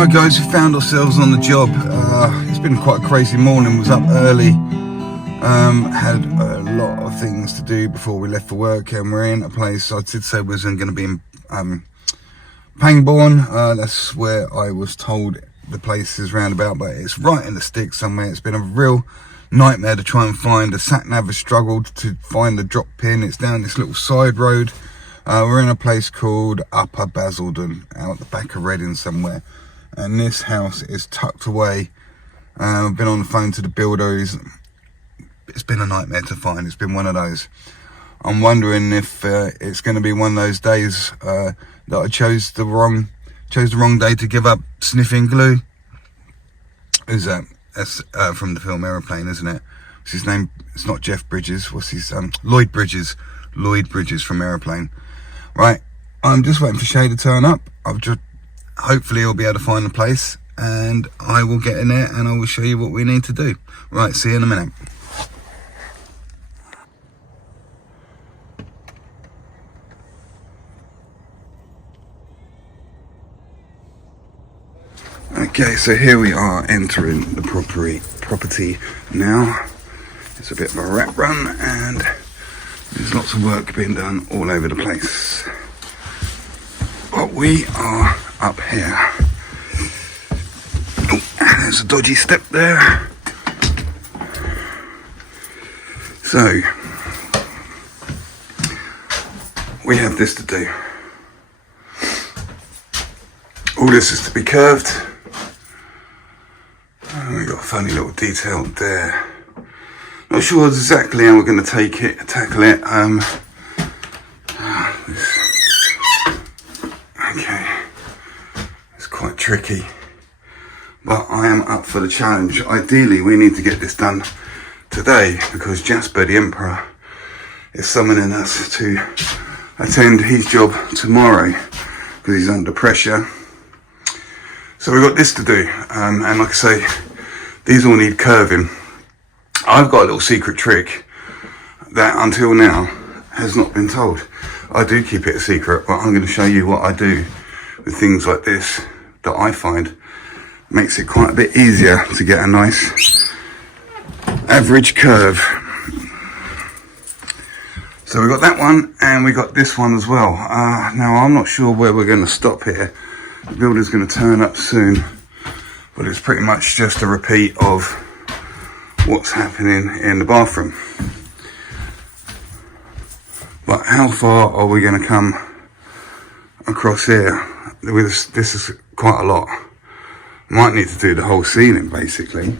Right guys, we found ourselves on the job. It's been quite a crazy morning. Was up early, had a lot of things to do before we left for work, and we're in a place I did say was going to be in Pangbourne. That's where I was told the place is roundabout, but it's right in the sticks somewhere. It's been a real nightmare to try and find. The sat nav has struggled to find the drop pin. It's down this little side road. We're in a place called Upper Basildon, out the back of Reading somewhere. And this house is tucked away. I've been on the phone to the builders. It's been a nightmare to find. It's been one of those. I'm wondering if it's going to be one of those days that I chose the wrong day to give up sniffing glue. Who's that? That's from the film Aeroplane, isn't it? What's his name? It's not Jeff Bridges. What's his Lloyd Bridges. Lloyd Bridges from Aeroplane. Right. I'm just waiting for Shay to turn up. Hopefully he'll be able to find the place, and I will get in there and I will show you what we need to do. Right, see you in a minute. Okay, so here we are entering the property now. It's a bit of a rat run and there's lots of work being done all over the place. But we are up here. Oh, there's a dodgy step there. So, we have this to do. All this is to be curved. And we've got a funny little detail there. Not sure exactly how we're going to tackle it. Okay, it's quite tricky, but I am up for the challenge. Ideally, we need to get this done today because Jasper the Emperor is summoning us to attend his job tomorrow because he's under pressure. So we've got this to do, and like I say, these all need curving. I've got a little secret trick that until now has not been told. I do keep it a secret, but I'm going to show you what I do with things like this that I find makes it quite a bit easier to get a nice average curve. So we got that one and we got this one as well. Now I'm not sure where we're going to stop here. The builder's going to turn up soon, but it's pretty much just a repeat of what's happening in the bathroom. But how far are we going to come across here? This is quite a lot. Might need to do the whole ceiling basically,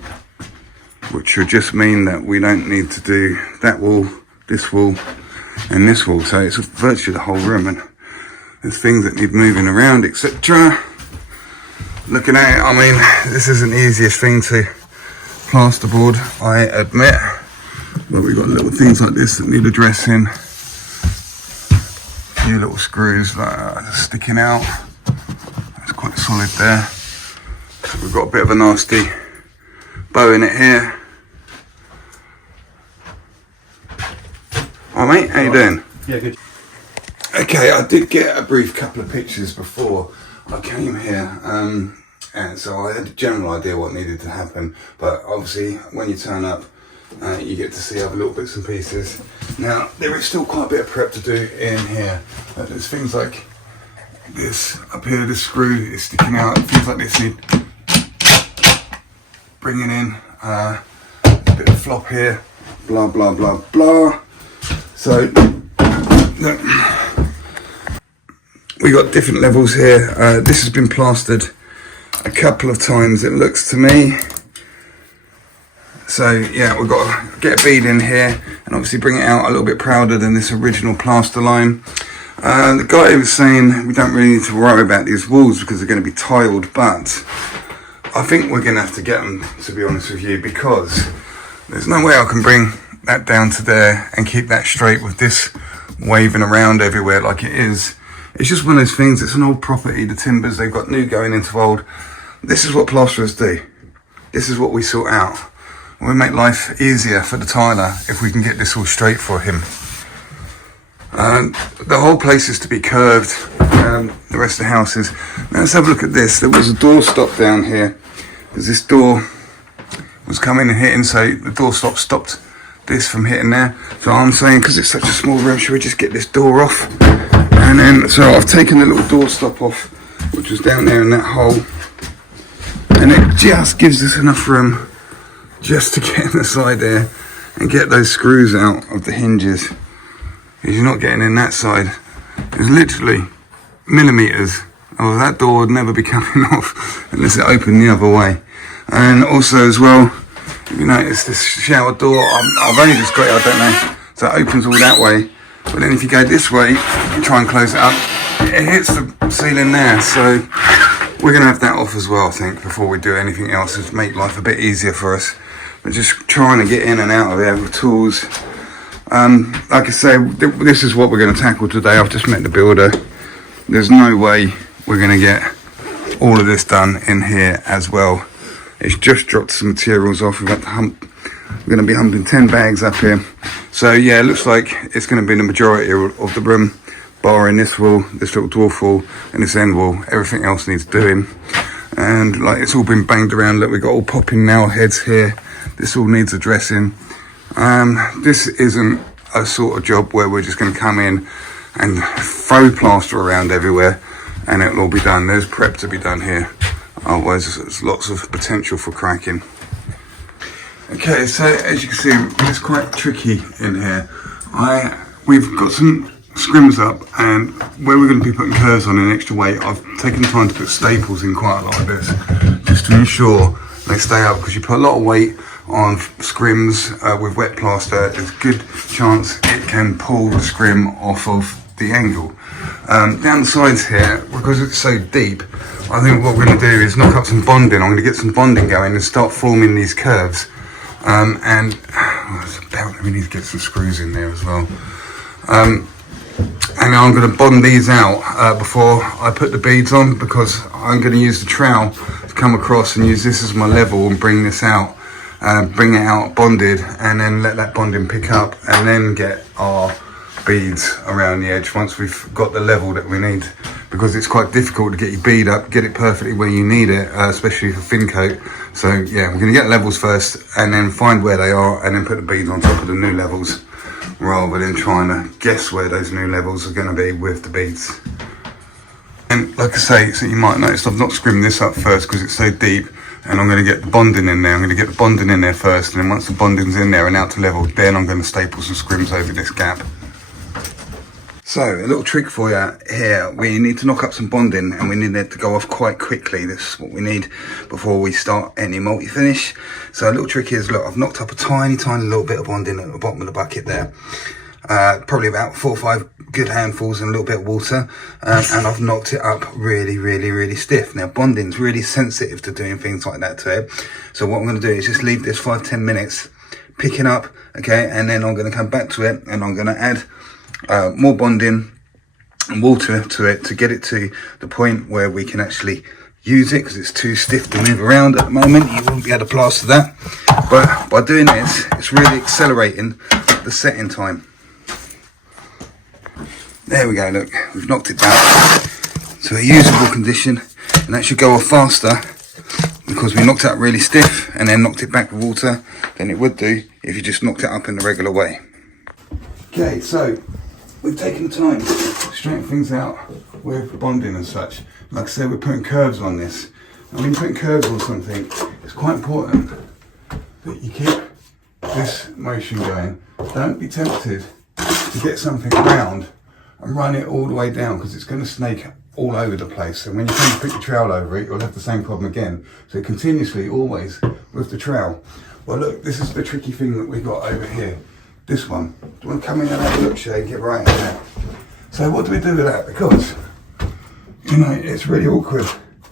which would just mean that we don't need to do that wall, this wall and this wall. So it's virtually the whole room, and there's things that need moving around, etc. Looking at it, I mean, this isn't the easiest thing to plasterboard, I admit, but we've got little things like this that need addressing. A few little screws that are sticking out. That's quite solid there. So we've got a bit of a nasty bow in it here. All right, mate, how you doing? Yeah, good. Okay, I did get a brief couple of pictures before I came here, and so I had a general idea what needed to happen, but obviously when you turn up, you get to see other little bits and pieces. Now, there is still quite a bit of prep to do in here. There's things like this up here, this screw is sticking out, things like this need bringing in, a bit of flop here, blah, blah, blah, blah. So, look, we got different levels here. This has been plastered a couple of times, it looks to me. So yeah, we've got to get a bead in here and obviously bring it out a little bit prouder than this original plaster line. The guy was saying we don't really need to worry about these walls because they're going to be tiled, but I think we're going to have to get them, to be honest with you, because there's no way I can bring that down to there and keep that straight with this waving around everywhere like it is. It's just one of those things. It's an old property, the timbers, they've got new going into old. This is what plasterers do. This is what we sort out. We make life easier for the tiler if we can get this all straight for him. The whole place is to be curved, the rest of the house is. Now let's have a look at this. There was a door stop down here, because this door was coming and hitting, so the door stop stopped this from hitting there. So I'm saying, because it's such a small room, should we just get this door off? And then, so I've taken the little door stop off, which was down there in that hole, and it just gives us enough room just to get in the side there and get those screws out of the hinges. Because you're not getting in that side. It's literally millimeters. Oh, that door would never be coming off unless it opened the other way. And also as well, you notice this shower door, I've only just got it, I don't know, so it opens all that way. But then if you go this way, you try and close it up, it hits the ceiling there. So we're going to have that off as well, I think, before we do anything else, to make life a bit easier for us. But just trying to get in and out of there with tools. Like I say, this is what we're going to tackle today. I've just met the builder. There's no way we're going to get all of this done in here as well. It's just dropped some materials off. We've got to hump. We're going to be humping 10 bags up here. So yeah, it looks like it's going to be the majority of the room, barring this wall, this little dwarf wall, and this end wall. Everything else needs doing. And like, it's all been banged around. Look, we've got all popping nail heads here. This all needs addressing. This isn't a sort of job where we're just going to come in and throw plaster around everywhere and it'll all be done. There's prep to be done here. Otherwise, there's lots of potential for cracking. Okay, so as you can see, it's quite tricky in here. We've got some scrims up, and where we're going to be putting curves on an extra weight, I've taken the time to put staples in quite a lot of this, just to ensure they stay up, because you put a lot of weight on scrims with wet plaster, there's a good chance it can pull the scrim off of the angle. Down the sides here, because it's so deep, I think what we're going to do is knock up some bonding. I'm going to get some bonding going and start forming these curves. And we need to get some screws in there as well. And I'm going to bond these out before I put the beads on, because I'm going to use the trowel to come across and use this as my level and bring this out, bring it out bonded, and then let that bonding pick up, and then get our beads around the edge once we've got the level that we need, because it's quite difficult to get your bead up, get it perfectly where you need it, especially for thin coat. So yeah, we're going to get levels first and then find where they are and then put the beads on top of the new levels, rather than trying to guess where those new levels are going to be with the beads. And like I say, so you might notice I've not scrimmed this up first because it's so deep, and I'm going to get the bonding in there. I'm going to get the bonding in there first, and then once the bonding's in there and out to level, then I'm going to staple some scrims over this gap. So a little trick for you here, we need to knock up some bonding, and we need it to go off quite quickly. This is what we need before we start any multi-finish. So a little trick is, look, I've knocked up a tiny little bit of bonding at the bottom of the bucket there. Probably about 4 or 5 good handfuls and a little bit of water, and I've knocked it up really stiff. Now bonding's really sensitive to doing things like that to it, so what I'm going to do is just leave this 5-10 minutes picking up, okay, and then I'm going to come back to it and I'm going to add more bonding and water to it to get it to the point where we can actually use it, because it's too stiff to move around at the moment. You won't be able to plaster that, but by doing this, it's really accelerating the setting time. There we go, look, we've knocked it down to a usable condition, and that should go off faster because we knocked it up really stiff and then knocked it back with water than it would do if you just knocked it up in the regular way. Okay, so we've taken the time to straighten things out with bonding and such. Like I said, we're putting curves on this. And when you're putting curves on something, it's quite important that you keep this motion going. Don't be tempted to get something round and run it all the way down, because it's going to snake all over the place. And when you come to put your trowel over it, you'll have the same problem again. So continuously, always with the trowel. Well look, this is the tricky thing that we've got over here. This one. Do you want to come in and have a look, Shay? Get right in there. So what do we do with that? Because, you know, it's really awkward.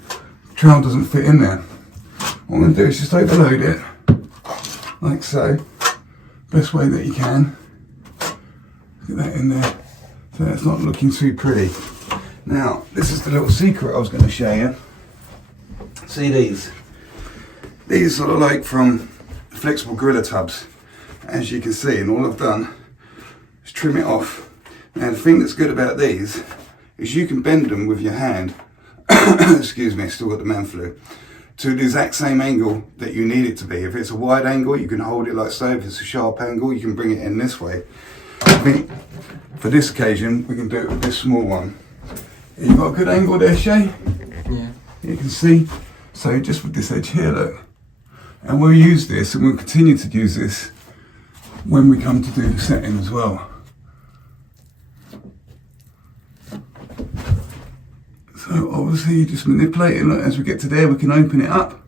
The trowel doesn't fit in there. What I'm going to do is just overload it, like so. Best way that you can. Get that in there. So it's not looking too pretty. Now, this is the little secret I was going to show you. See these? These are like from flexible gorilla tubs, as you can see, and all I've done is trim it off Now the thing that's good about these is you can bend them with your hand, excuse me, still got the man flu, to the exact same angle that you need it to be. If it's a wide angle, you can hold it like so. If it's a sharp angle, you can bring it in this way. I think for this occasion, we can do it with this small one. You got a good angle there, Shay? Yeah. You can see. So just with this edge here, look. And we'll use this, and we'll continue to use this when we come to do the setting as well. So obviously you just manipulate it, and as we get to there we can open it up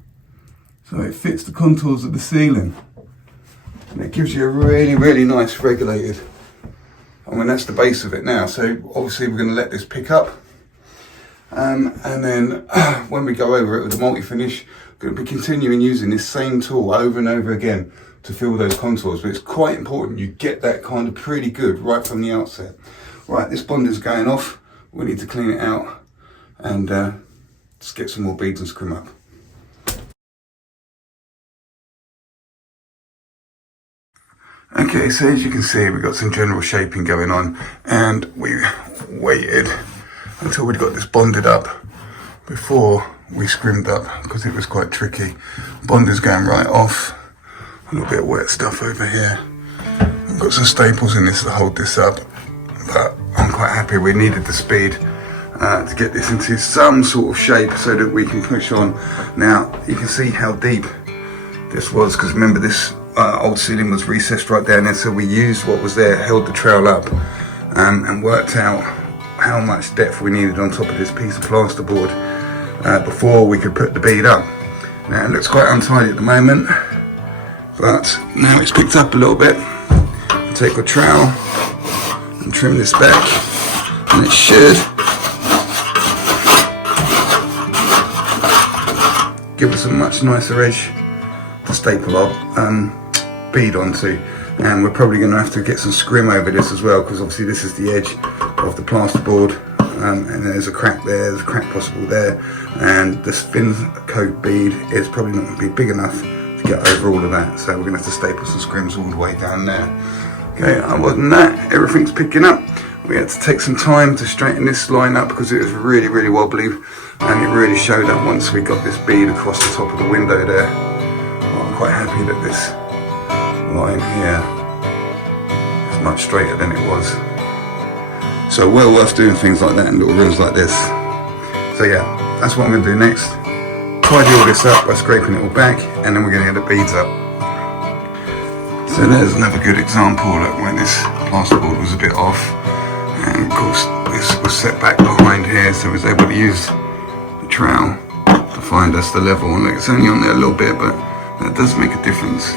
so it fits the contours of the ceiling, and it gives you a really nice regulated, I mean that's the base of it now. So obviously we're going to let this pick up, and then when we go over it with the multi-finish, we're going to be continuing using this same tool over and over again to fill those contours. But it's quite important you get that kind of pretty good right from the outset. Right, this bond is going off, we need to clean it out and just get some more beads and scrim up. Okay, so as you can see, we've got some general shaping going on, and we waited until we'd got this bonded up before we scrimmed up, because it was quite tricky. Bond is going right off, a little bit of wet stuff over here. We've got some staples in this to hold this up, but I'm quite happy. We needed the speed to get this into some sort of shape so that we can push on. Now you can see how deep this was, because remember this old ceiling was recessed right down there, so we used what was there, held the trowel up, and worked out how much depth we needed on top of this piece of plasterboard before we could put the bead up. Now it looks quite untidy at the moment, but now it's picked up a little bit. Take a trowel and trim this back, and it should give us a much nicer edge to staple our bead onto. And we're probably going to have to get some scrim over this as well, because obviously this is the edge of the plasterboard, and there's a crack there, there's a crack possible there, and the spin coat bead is probably not going to be big enough to get over all of that, so we're going to have to staple some scrims all the way down there. Okay, other than that, everything's picking up. We had to take some time to straighten this line up because it was really wobbly, and it really showed up once we got this bead across the top of the window there. Well, I'm quite happy that this line here is much straighter than it was. So well worth doing things like that in little rooms like this. So yeah, that's what I'm going to do next. Tidy all this up by scraping it all back, and then we're going to get the beads up. So there's another good example, look, when this plasterboard was a bit off, and of course this was set back behind here, so I was able to use the trowel to find us the level. And look, it's only on there a little bit, but that does make a difference.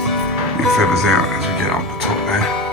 It feathers out as we get up the top there.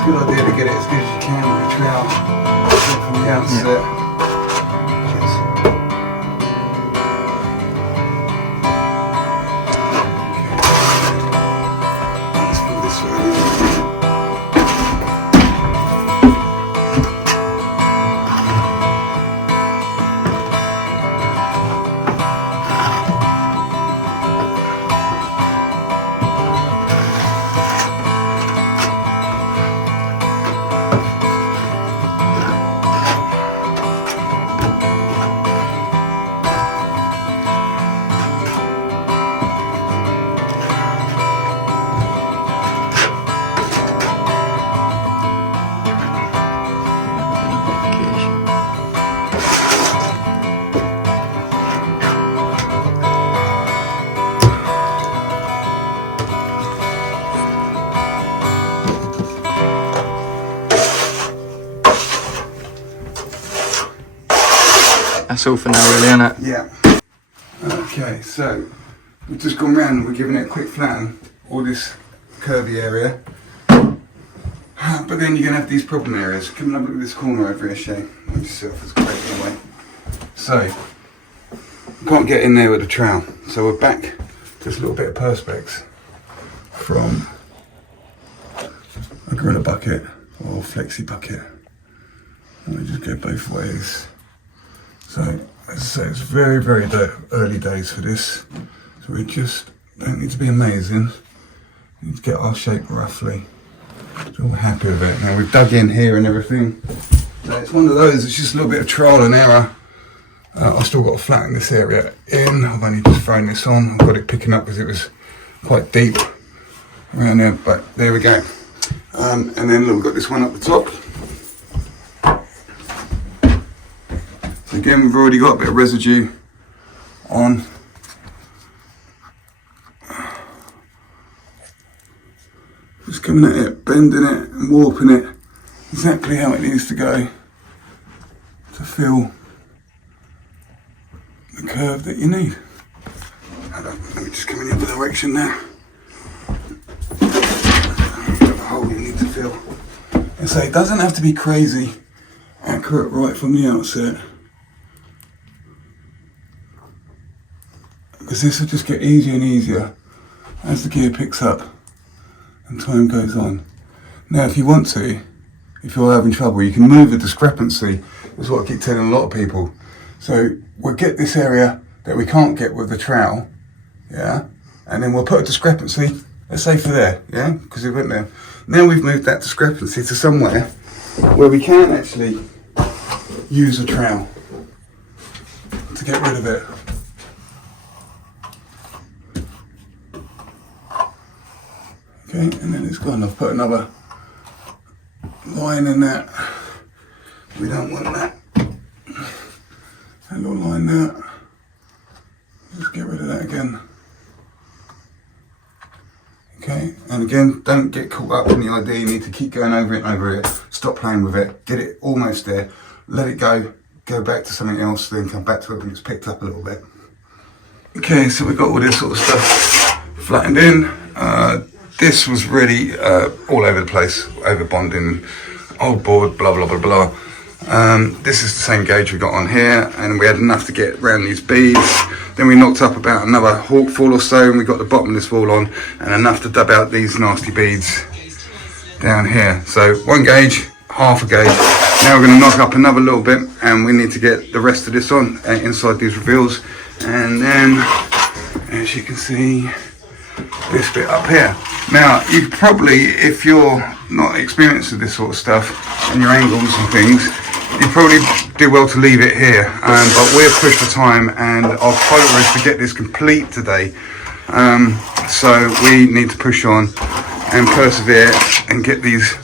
it's a good idea to get it as good as you can with the trowel from the outset. Let's put this way. That's all for now, really, isn't it? Yeah. Okay, so we've just gone round and we're giving it a quick flatten, all this curvy area. But then you're going to have these problem areas. Come and have a look at this corner over here, Shay. Let me see if it's great in the way. So, we can't get in there with the trowel. So we're back just a little bit of perspex from a gorilla bucket or flexi bucket. And we just go both ways. So, as I say, it's very, very early days for this. So we just don't need to be amazing. We need to get our shape roughly. So we're happy with it. Now we've dug in here and everything. So it's one of those, it's just a little bit of trial and error. I've still got to flatten this area in. I've only just thrown this on. I've got it picking up because it was quite deep around there, but there we go. And then look, we've got this one up the top. So again, we've already got a bit of residue on. Just coming at it, bending it and warping it exactly how it needs to go to fill the curve that you need. Let me just come in the other direction now. The hole you need to fill. And so it doesn't have to be crazy accurate right from the outset, because this will just get easier and easier as the gear picks up and time goes on. Now if you want to, if you're having trouble, you can move the discrepancy. That's what I keep telling a lot of people. So we'll get this area that we can't get with the trowel, yeah, and then we'll put a discrepancy, let's say for there, yeah, because it went there. Now we've moved that discrepancy to somewhere where we can actually use a trowel to get rid of it. Okay, and then it's gone. I've put another line in that. We don't want that. A little line there. Just get rid of that again. Okay, and again, don't get caught up in the idea. You need to keep going over it and over it. Stop playing with it. Get it almost there. Let it go. Go back to something else. Then come back to it when it's picked up a little bit. Okay, so we've got all this sort of stuff flattened in. This was really all over the place, over bonding, old board, blah, blah, blah, blah. This is the same gauge we got on here, and we had enough to get around these beads. Then we knocked up about another hawkful or so, and we got the bottom of this wall on, and enough to dub out these nasty beads down here. So one gauge, half a gauge. Now we're going to knock up another little bit, and we need to get the rest of this on inside these reveals. And then, as you can see, this bit up here. Now, you probably, if you're not experienced with this sort of stuff and your angles and things, you probably do well to leave it here. But we're pushed for time, and our quota is to get this complete today. So we need to push on and persevere and get these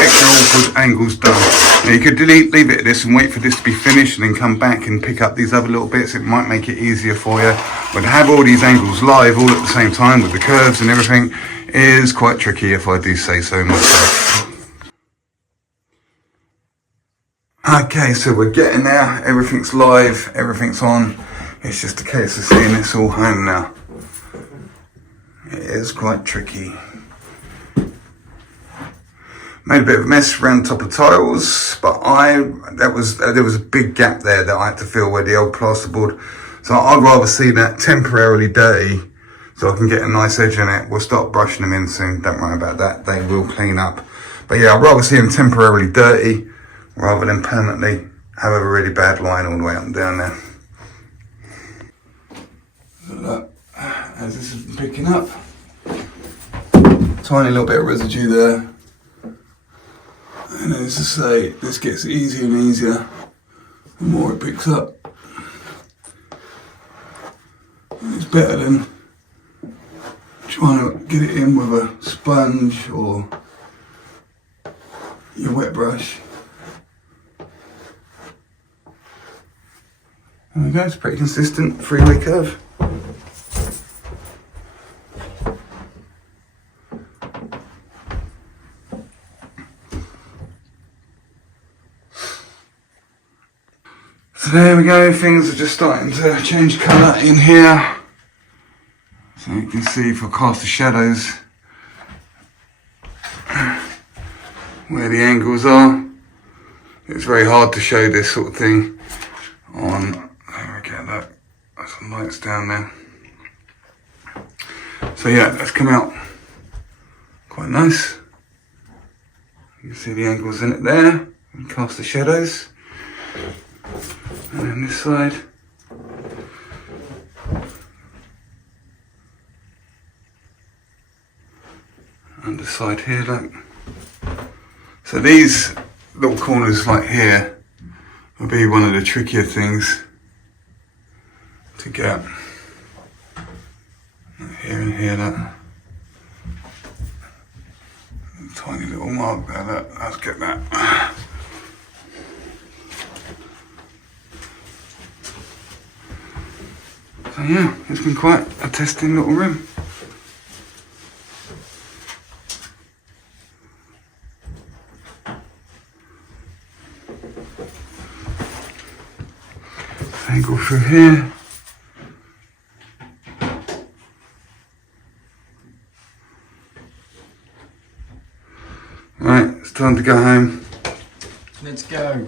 extra awkward angles done. Now, you could leave it at this and wait for this to be finished and then come back and pick up these other little bits. It might make it easier for you. But to have all these angles live all at the same time with the curves and everything is quite tricky, if I do say so myself. Okay, so we're getting there. Everything's live, everything's on. It's just a case of seeing this all home now. It is quite tricky. Made a bit of a mess around the top of tiles, but there was a big gap there that I had to fill where the old plasterboard. So I'd rather see that temporarily dirty so I can get a nice edge on it. We'll start brushing them in soon, don't worry about that, they will clean up. But yeah, I'd rather see them temporarily dirty rather than permanently have a really bad line all the way up and down there. So look, as this is picking up, tiny little bit of residue there. And as I say, this gets easier and easier the more it picks up. And it's better than trying to get it in with a sponge or your wet brush. There we go, it's pretty consistent 3-way curve. So there we go, things are just starting to change colour in here. So you can see if I cast the shadows where the angles are. It's very hard to show this sort of thing on, there we go, look, there's some lights down there. So yeah, that's come out quite nice. You can see the angles in it there, and cast the shadows. And then this side. And the side here, look. So these little corners like here will be one of the trickier things to get. Here and here, look. Tiny little mark there, look. Let's get that. So yeah, it's been quite a testing little room. Angle through here. Right, it's time to go home. Let's go.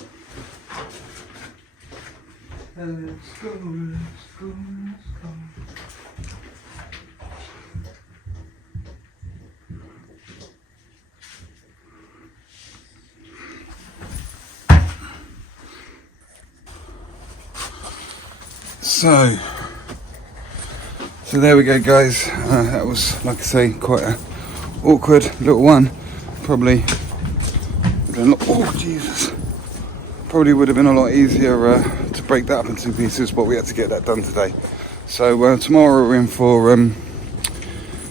Let's go, let's go, let's go. So there we go, guys. That was, like I say, quite an awkward little one. Probably, oh Jesus, probably would have been a lot easier to break that up in 2 pieces, but we had to get that done today. So tomorrow we're in for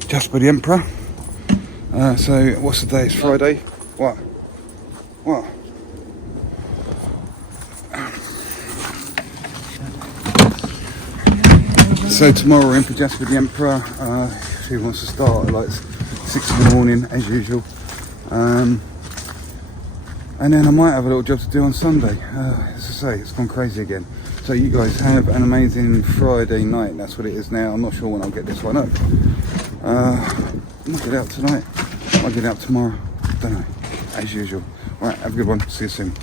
Jasper the Emperor. So what's the day? It's Friday. What? So tomorrow we're in for Jasper the Emperor. She wants to start at like 6 in the morning as usual. And then I might have a little job to do on Sunday. As I say, it's gone crazy again. So you guys have an amazing Friday night. That's what it is now. I'm not sure when I'll get this one up. I might get out tonight. I might get out tomorrow. Don't know. As usual. Right, have a good one. See you soon.